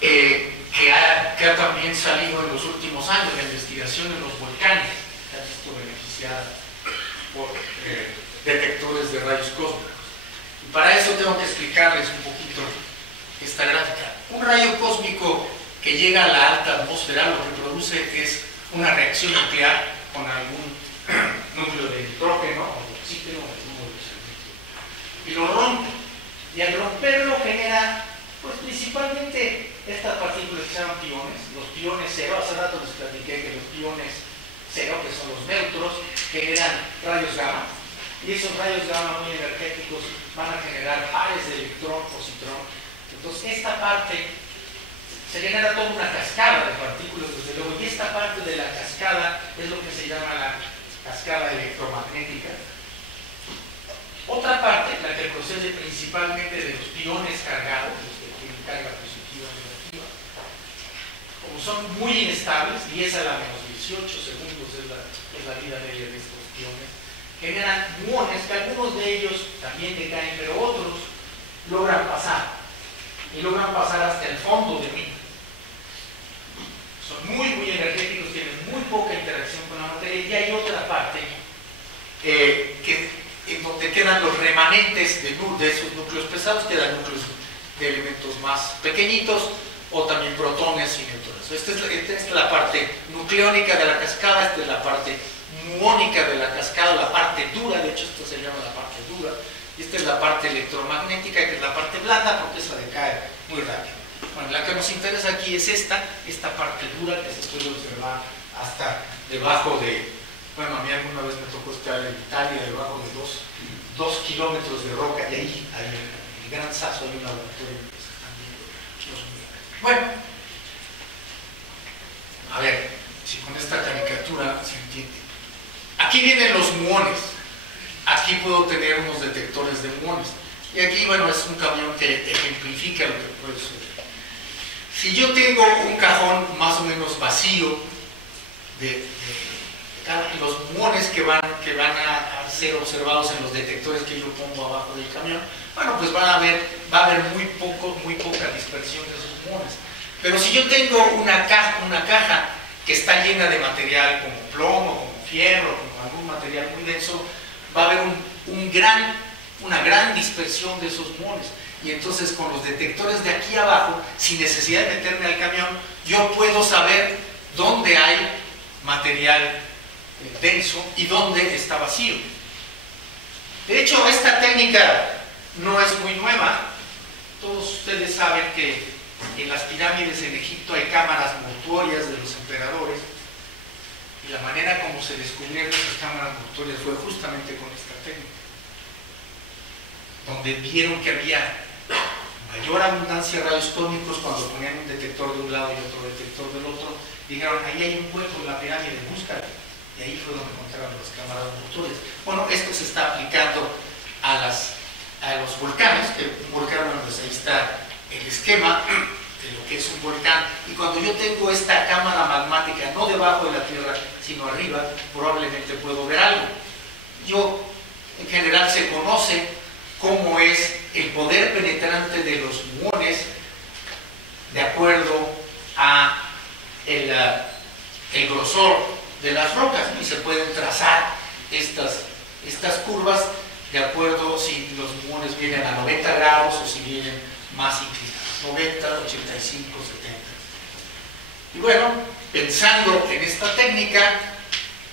que ha también salido en los últimos años, la investigación en los volcanes, que ha visto beneficiada por detectores de rayos cósmicos. Y para eso tengo que explicarles un poquito esta gráfica. Un rayo cósmico que llega a la alta atmósfera lo que produce es una reacción nuclear con algún núcleo de nitrógeno o de oxígeno o de número de servicio, y lo rompe. Y al romperlo genera, pues principalmente estas partículas que se llaman piones, los piones cero. Hace rato les platiqué que los piones cero, que son los neutros, generan rayos gamma, y esos rayos gamma muy energéticos van a generar pares de electrón-positrón. Entonces esta parte se genera toda una cascada de partículas, desde luego, y esta parte de la cascada es lo que se llama la cascada electromagnética. Otra parte, la que procede principalmente de los piones cargados, los que tienen carga positiva o negativa, como son muy inestables, 10 a la menos 18 segundos es la vida media de estos piones, generan muones que algunos de ellos también decaen, pero otros logran pasar, y logran pasar hasta el fondo de mí. Son muy energéticos, tienen muy poca interacción con la materia, y hay otra parte en donde quedan los remanentes de esos núcleos pesados, quedan núcleos de elementos más pequeñitos, o también protones y neutrones. Esta es la parte nuclear. nucleónica de la cascada, esta es la parte muónica de la cascada, la parte dura, de hecho esto se llama la parte dura, y esta es la parte electromagnética, que es la parte blanda, porque esa decae muy rápido. Bueno, la que nos interesa aquí es esta parte dura, que se puede observar hasta debajo de, bueno, a mí alguna vez me tocó estar en Italia, debajo de 2 kilómetros de roca, y ahí hay el Gran Sasso, hay un laboratorio que se están viendo los muones. Bueno, a ver si con esta caricatura se entiende. Aquí vienen los muones. Aquí puedo tener unos detectores de muones. Y aquí, bueno, es un camión que ejemplifica lo que puede suceder. Si yo tengo un cajón más o menos vacío de los muones que van a ser observados en los detectores que yo pongo abajo del camión, bueno, pues va a haber muy poca dispersión de esos muones. Pero si yo tengo una caja que está llena de material como plomo, como fierro, como algún material muy denso, va a haber una gran dispersión de esos muones. Y entonces con los detectores de aquí abajo, sin necesidad de meterme al camión, yo puedo saber dónde hay material denso y dónde está vacío. De hecho, esta técnica no es muy nueva. Todos ustedes saben que en las pirámides en Egipto hay cámaras mortuorias de los emperadores, y la manera como se descubrieron esas cámaras mortuorias fue justamente con esta técnica, donde vieron que había mayor abundancia de rayos cósmicos cuando ponían un detector de un lado y otro detector del otro. Dijeron, ahí hay un hueco en la pirámide, búscalo. Y ahí fue donde encontraron las cámaras mortuorias. Bueno, esto se está aplicando a los volcanes, que un volcán, bueno, pues ahí está el esquema de lo que es un volcán. Y cuando yo tengo esta cámara magmática, no debajo de la tierra, sino arriba, probablemente puedo ver algo. En general se conoce cómo es el poder penetrante de los muones de acuerdo a el grosor de las rocas, y se pueden trazar estas curvas de acuerdo si los muones vienen a 90 grados o si vienen más inclinados, 90, 85, 70. Y bueno, pensando en esta técnica,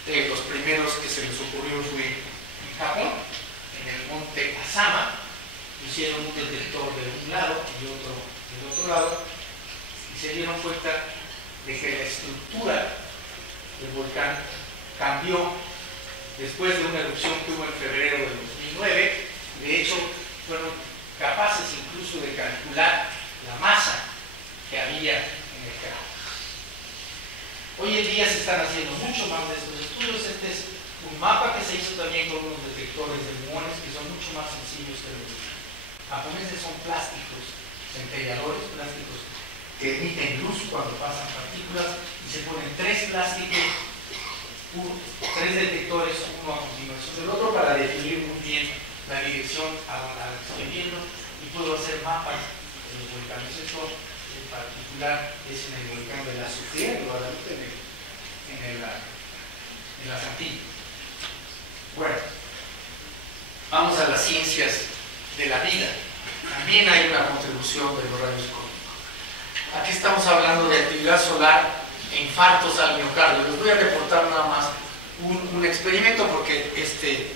los primeros que se les ocurrió fue en Japón, en el monte Asama. Hicieron un detector de un lado y otro del otro lado, y se dieron cuenta de que la estructura del volcán cambió después de una erupción que hubo en febrero de 2009. De hecho, fueron capaces incluso de calcular la masa que había en el cráter. Hoy en día se están haciendo mucho más de estos estudios. Este es un mapa que se hizo también con unos detectores de muones que son mucho más sencillos que los japoneses. Son plásticos centelladores, plásticos que emiten luz cuando pasan partículas, y se ponen 3 plásticos, 3 detectores, uno a continuación del otro, para definir muy bien la dirección a la que estoy viendo, y puedo hacer mapas de los volcanes. Esto en particular es en el volcán de la Sufría, en Guadalupe, en las Antillas. Bueno, vamos a las ciencias de la vida. También hay una contribución de los rayos cósmicos. Aquí estamos hablando de actividad solar e infartos al miocardio. Les voy a reportar nada más un experimento, porque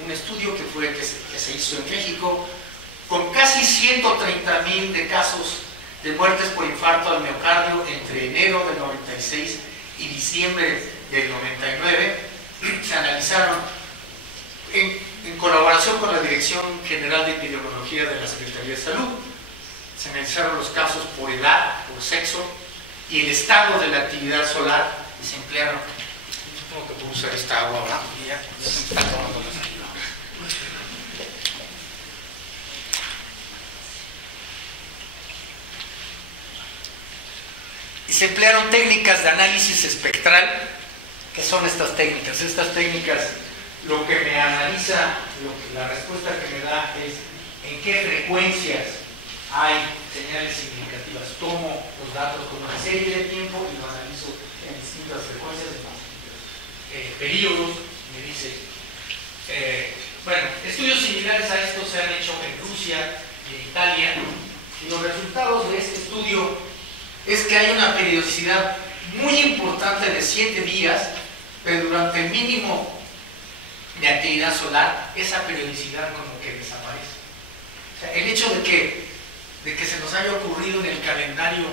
un estudio que se hizo en México con casi 130,000 de casos de muertes por infarto al miocardio entre enero del 96 y diciembre del 99. Se analizaron en colaboración con la Dirección General de Epidemiología de la Secretaría de Salud. Se analizaron los casos por edad, por sexo y el estado de la actividad solar, y se emplearon. Supongo que puedo usar esta agua ahora, ya se me está tomando la saliva. Y se emplearon técnicas de análisis espectral. ¿Qué son estas técnicas? Estas técnicas, lo que me analiza, la respuesta que me da es en qué frecuencias hay señales significativas. Tomo los datos con una serie de tiempo y lo analizo en distintas frecuencias, en distintos periodos. Me dice, bueno, estudios similares a estos se han hecho en Rusia y en Italia, y los resultados de este estudio es que hay una periodicidad muy importante de 7 días, pero durante el mínimo de actividad solar, esa periodicidad como que desaparece. O sea, el hecho de que se nos haya ocurrido en el calendario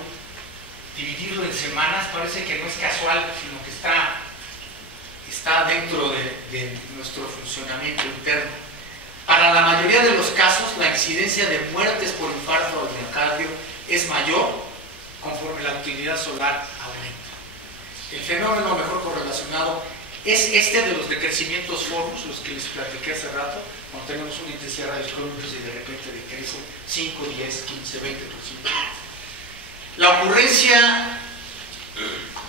dividirlo en semanas parece que no es casual, sino que está dentro de nuestro funcionamiento interno. Para la mayoría de los casos, la incidencia de muertes por infarto al miocardio es mayor conforme la actividad solar aumenta. El fenómeno mejor correlacionado es este de los decrecimientos formus, los que les platiqué hace rato, cuando tenemos una intensidad de rayos cósmicos y de repente decrece 5, 10, 15, 20%. La ocurrencia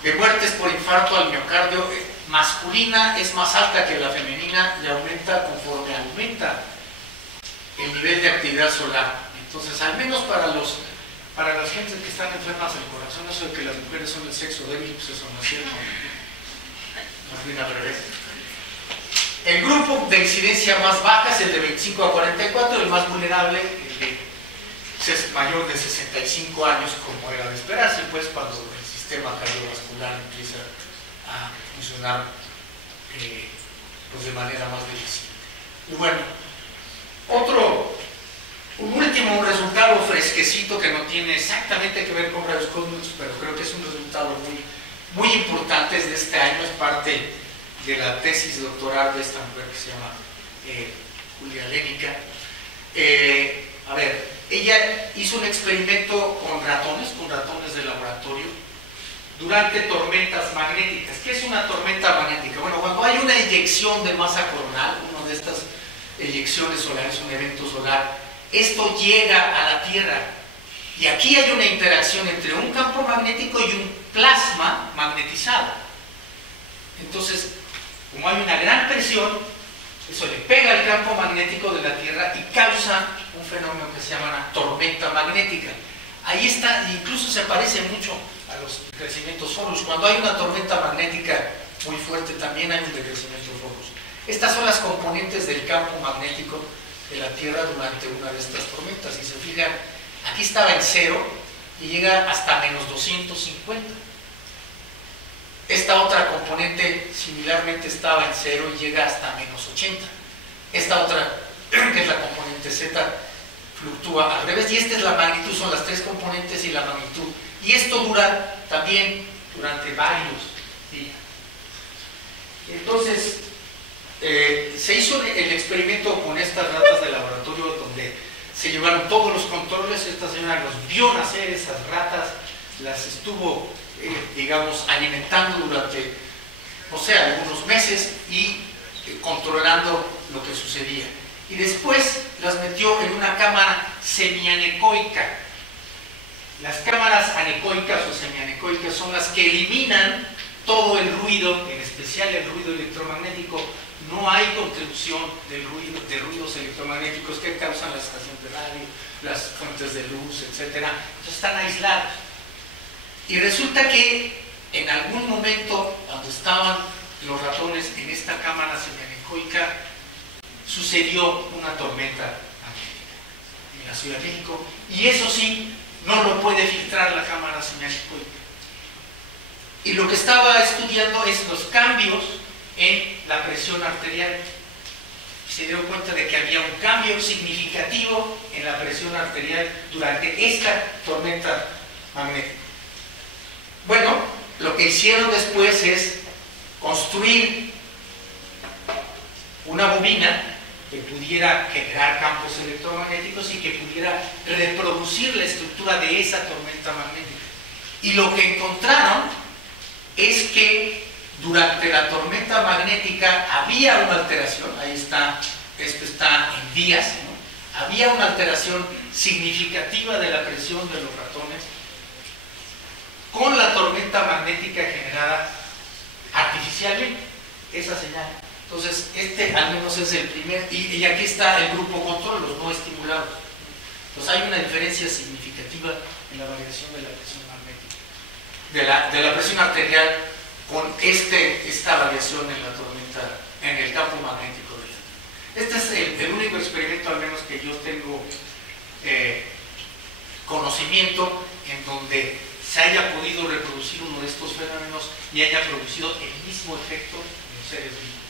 de muertes por infarto al miocardio masculina es más alta que la femenina y aumenta conforme aumenta el nivel de actividad solar. Entonces, al menos para las gentes que están enfermas del corazón, eso de que las mujeres son el sexo débil, pues eso no es cierto. Más bien al revés. El grupo de incidencia más baja es el de 25 a 44, el más vulnerable, el de mayor de 65 años, como era de esperarse, pues cuando el sistema cardiovascular empieza a funcionar pues de manera más deficiente. Y bueno, un último resultado fresquecito que no tiene exactamente que ver con rayos cósmicos, pero creo que es un resultado muy importante de este año, es parte de la tesis doctoral de esta mujer que se llama Julia Lénica. A ver, ella hizo un experimento con ratones de laboratorio, durante tormentas magnéticas. ¿Qué es una tormenta magnética? Bueno, cuando hay una eyección de masa coronal, una de estas eyecciones solares, un evento solar, esto llega a la Tierra. Y aquí hay una interacción entre un campo magnético y un plasma magnetizado. Entonces, como hay una gran presión, eso le pega al campo magnético de la Tierra y causa un fenómeno que se llama una tormenta magnética. Ahí está, incluso se parece mucho a los decrecimientos forus. Cuando hay una tormenta magnética muy fuerte, también hay un decrecimiento forus. Estas son las componentes del campo magnético de la Tierra durante una de estas tormentas. Y se fijan, aquí estaba en 0 y llega hasta menos 250. Esta otra componente similarmente estaba en 0 y llega hasta menos 80. Esta otra, que es la componente Z, fluctúa al revés, y esta es la magnitud, son las 3 componentes y la magnitud. Y esto dura también durante varios días. Entonces, se hizo el experimento con estas ratas de laboratorio donde se llevaron todos los controles. Esta señora los vio nacer esas ratas, las estuvo, digamos, alimentando durante, no sé, algunos meses y controlando lo que sucedía. Y después las metió en una cámara semianecoica. Las cámaras anecoicas o semianecoicas son las que eliminan todo el ruido, en especial el ruido electromagnético. No hay contribución de ruidos electromagnéticos que causan la estación de radio, las fuentes de luz, etc. Entonces están aislados. Y resulta que en algún momento, cuando estaban los ratones en esta cámara semianecoica, sucedió una tormenta magnética en la Ciudad de México, y eso sí, no lo puede filtrar la cámara semianecoica. Y lo que estaba estudiando es los cambios en la presión arterial. Se dio cuenta de que había un cambio significativo en la presión arterial durante esta tormenta magnética. Bueno, lo que hicieron después es construir una bobina que pudiera generar campos electromagnéticos y que pudiera reproducir la estructura de esa tormenta magnética. Y lo que encontraron es que durante la tormenta magnética había una alteración, ahí está, esto está en días, ¿no? Había una alteración significativa de la presión de los ratones con la tormenta magnética generada artificialmente, esa señal. Entonces, este al menos es el primer, y aquí está el grupo control, los no estimulados. Entonces hay una diferencia significativa en la variación de la presión magnética, de la presión arterial con esta variación en la tormenta, en el campo magnético de la Tierra. Este es el único experimento, al menos que yo tengo conocimiento, en donde se haya podido reproducir uno de estos fenómenos y haya producido el mismo efecto en los seres vivos.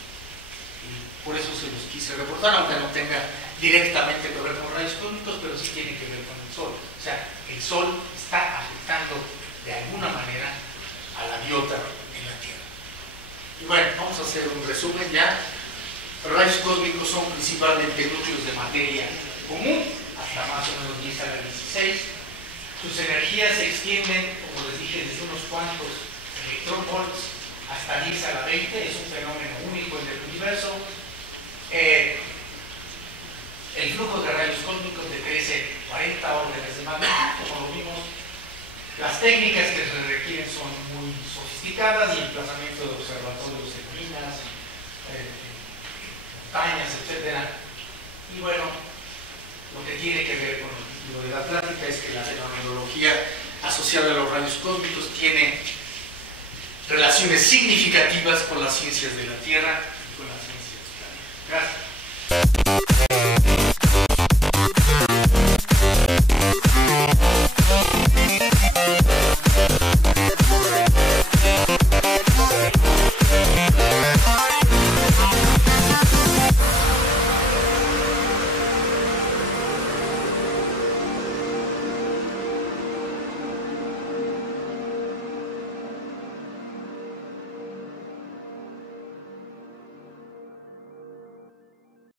Y por eso se los quise reportar, aunque no tenga directamente que ver con rayos cósmicos, pero sí tiene que ver con el Sol. O sea, el Sol está afectando de alguna manera a la biota en la Tierra. Y bueno, vamos a hacer un resumen ya. Los rayos cósmicos son principalmente núcleos de materia común, hasta más o menos 10 a la 16. Sus energías se extienden, como les dije, desde unos cuantos electronvolts hasta 10 a la 20. Es un fenómeno único en el universo. El flujo de rayos cósmicos decrece 40 órdenes de magnitud, como lo vimos. Las técnicas que se requieren son muy sofisticadas y emplazamiento de observatorios en minas, montañas, etc. Y bueno, lo que tiene que ver con lo de la Atlántica es que la fenomenología asociada a los rayos cósmicos tiene relaciones significativas con las ciencias de la Tierra y con las ciencias del planeta. Gracias.